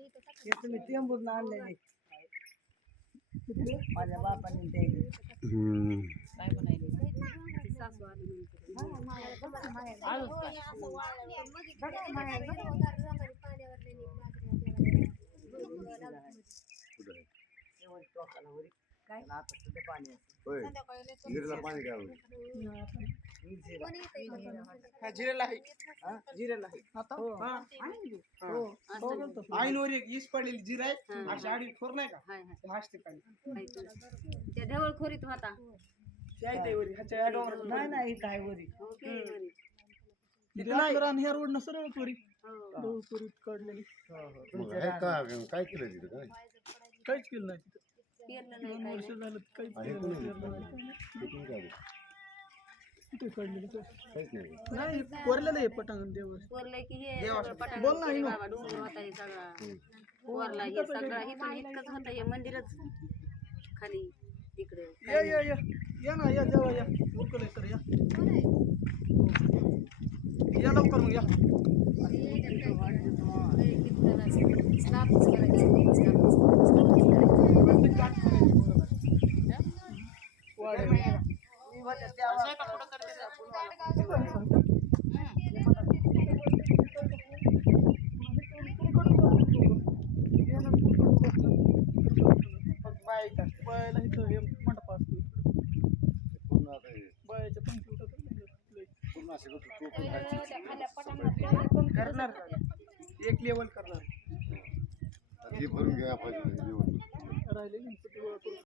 हे तुम्ही टेंबून आणलेले माझ्या बापाने द्यायचे. काय म्हणायले टोकाला वरी काय आता सध्या पाणी होय गिरीला पाणी काय होईल जिरेला आहे जिरेला आता आईनवर एक ईस पडलेली जिरा आहे अशी आडी खोर नाही का हाच ठिकाणी त्या ढवळ खोरीत होता त्या वरी ह्याच्या डोंगरात नाही नाही काय वरी ह्या रोड न सरळ खोरी खोरीत काढलेली मग हे काय केलं तिथं काय काहीच केलं नाही तिथं पेरलं 2 नाही वर्ष झालं काहीच आहे केलं कोणी नाही. तिथून काय कुठे काढलेलं काहीच नाही नाही कोरलेलं आहे पटांगण देव कोरलंय की हे देवाचं. पटांगण बोल ना, कोरी हिनो. बाबा डोंगर होता हे सगळा कोरला हे सगळं इथून इतकंच होतं हे मंदिरच खाली तिकडे या ना या जेव्हा या उरकले तर या लवकर मग या बायला इथं हे मंडप असतो पूर्ण आता हे बायाच्या पंक्ती उठत पूर्ण असे टोकून खायचे करणार का एक लेवल करणार ते भरून घ्या पाहिजे राहिले